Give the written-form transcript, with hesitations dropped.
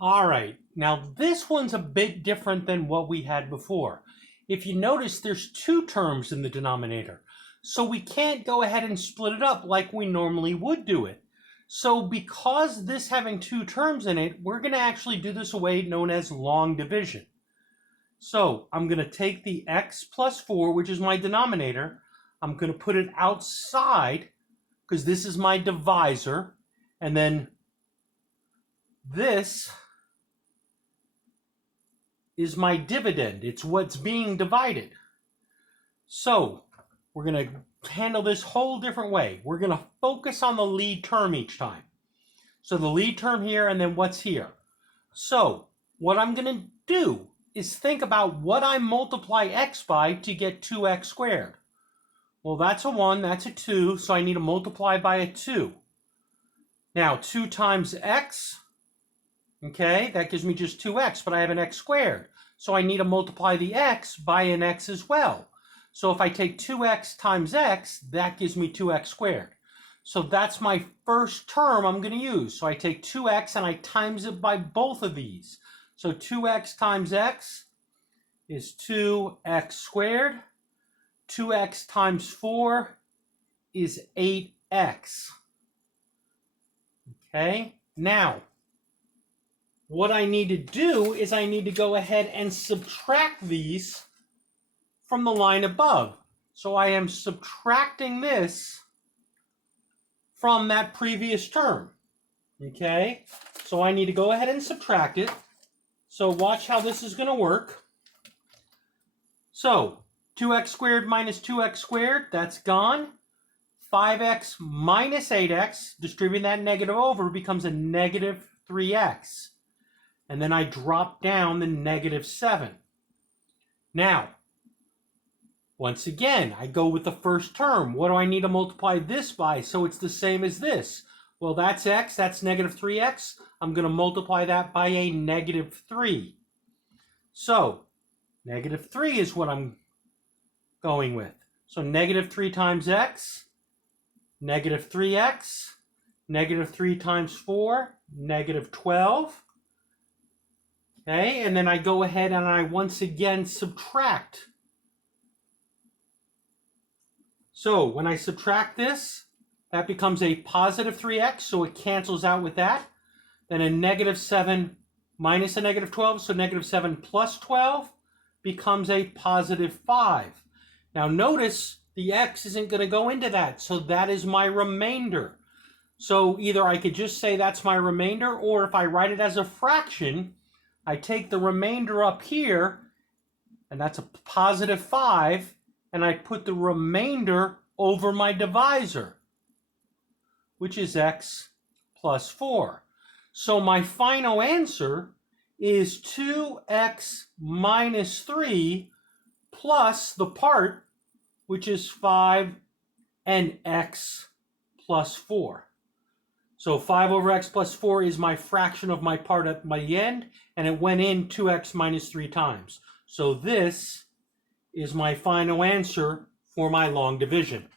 All right, now this one's a bit different than what we had before. If you notice, there's two terms in the denominator, so we can't go ahead and split it up like we normally would do it. So because this having two terms in it, we're going to actually do this a way known as long division. So I'm going to take the x plus 4, which is my denominator. I'm going to put it outside because this is my divisor, and then this is my dividend. It's what's being divided. So we're going to handle this whole different way. We're going to focus on the lead term each time. So the lead term here and then what's here. So what I'm going to do is think about what I multiply x by to get 2x squared. Well, that's a 1, that's a 2, so I need to multiply by a 2. Now 2 times x, okay, that gives me just 2x, but I have an x squared. So I need to multiply the x by an x as well. So if I take 2x times x, that gives me 2x squared. So that's my first term I'm going to use. So I take 2x and I times it by both of these. So 2x times x is 2x squared. 2x times 4 is 8x. Okay, now what I need to do is I need to go ahead and subtract these from the line above. So I am subtracting this from that previous term. Okay, so I need to go ahead and subtract it. So watch how this is going to work. So 2x squared minus 2x squared, that's gone. 5x minus 8x, distributing that negative over, becomes a negative 3x. And then I drop down the negative 7. Now, once again, I go with the first term. What do I need to multiply this by so it's the same as this? Well, that's x, that's negative 3x. I'm going to multiply that by a negative 3. So, negative 3 is what I'm going with. So negative 3 times x, negative 3x, negative 3 times 4, negative 12. Okay, and then I go ahead and I once again subtract. So when I subtract this, that becomes a positive 3x, so it cancels out with that. Then a negative 7 minus a negative 12, so negative 7 plus 12 becomes a positive 5. Now notice the x isn't going to go into that, so that is my remainder. So either I could just say that's my remainder, or if I write it as a fraction, I take the remainder up here, and that's a positive 5, and I put the remainder over my divisor, which is x plus 4. So my final answer is 2x minus 3 plus the part, which is 5, and x plus 4. So 5 over x plus 4 is my fraction of my part at my end, and it went in 2x minus 3 times. So this is my final answer for my long division.